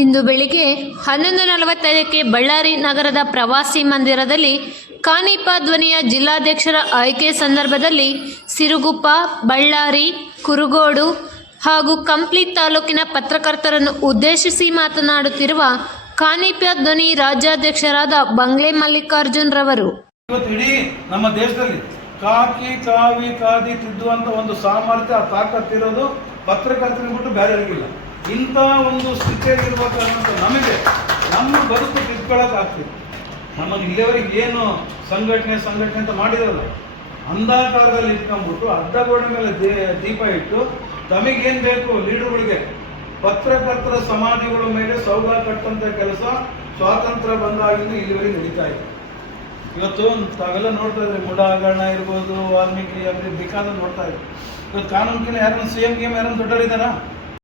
ಇಂದು ಬೆಳಿಗ್ಗೆ 11:45ಕ್ಕೆ ಬಳ್ಳಾರಿ ನಗರದ ಪ್ರವಾಸಿ ಮಂದಿರದಲ್ಲಿ ಕಾನಿಪಾ ಧ್ವನಿಯ ಜಿಲ್ಲಾಧ್ಯಕ್ಷರ ಆಯ್ಕೆ ಸಂದರ್ಭದಲ್ಲಿ ಸಿರುಗುಪ್ಪ, ಬಳ್ಳಾರಿ, ಕುರುಗೋಡು ಹಾಗೂ ಕಂಪ್ಲಿ ತಾಲೂಕಿನ ಪತ್ರಕರ್ತರನ್ನು ಉದ್ದೇಶಿಸಿ ಮಾತನಾಡುತ್ತಿರುವ ಕಾನಿಪಾ ಧ್ವನಿ ರಾಜ್ಯಾಧ್ಯಕ್ಷರಾದ ಬಂಗ್ಲೆ ಮಲ್ಲಿಕಾರ್ಜುನ್ ರವರು, ಇವತ್ತು ಇಡೀ ನಮ್ಮ ದೇಶದಲ್ಲಿ ಕಾವಿ ಕಾದಿ ತಿದ್ದುವಂತ ಒಂದು ಸಾಮರ್ಥ್ಯ ತಾಕತ್ತಿರೋದು ಪತ್ರಕರ್ತರಿಗೆ ಬಿಟ್ಟು ಬೇರೆಯವರಿಗಿಲ್ಲ. ಇಂಥ ಒಂದು ಸ್ಥಿತಿಯಾಗಿರ್ಬೇಕನ್ನೋದು ನಮಗೆ ನಮ್ಮ ಬದುಕು ತಿದ್ಕೊಳ್ಳೋಕ್ಕಾಗ್ತಿದೆ. ನಮಗೆ ಇಲ್ಲಿವರೆಗೆ ಏನು ಸಂಘಟನೆ ಅಂತ ಮಾಡಿದ್ರಲ್ಲ, ಅಂಧಾಕಾರದಲ್ಲಿ ಇಟ್ಕೊಂಡ್ಬಿಟ್ಟು ಅಡ್ಡಗೋಡೆ ಮೇಲೆ ದೀಪ ಇಟ್ಟು ತಮಗೇನು ಬೇಕು ಲೀಡರ್ಗಳಿಗೆ ಪತ್ರಕರ್ತರ ಸಮಾಧಿಗಳ ಮೇಲೆ ಸೌಧ ಕಟ್ಟಂತ ಕೆಲಸ ಸ್ವಾತಂತ್ರ್ಯ ಬಂದಾಗಿಂದ ಇಲ್ಲಿವರೆಗೆ ನಡೀತಾ ಇದೆ. ಇವತ್ತು ತಾವೆಲ್ಲ ನೋಡ್ತಾ ಇದ್ರೆ ಮುಡ ಹಗರಣ ಇರ್ಬೋದು, ವಾಲ್ಮೀಕಿ ಬೇಕಾದ ನೋಡ್ತಾ ಇದ್ರು. ಇವತ್ತು ಕಾನೂನಿನ ಯಾರನ್ನ CM ಯಾರನ್ನ ದೊಡ್ಡವರಿದ್ದಾರಾ?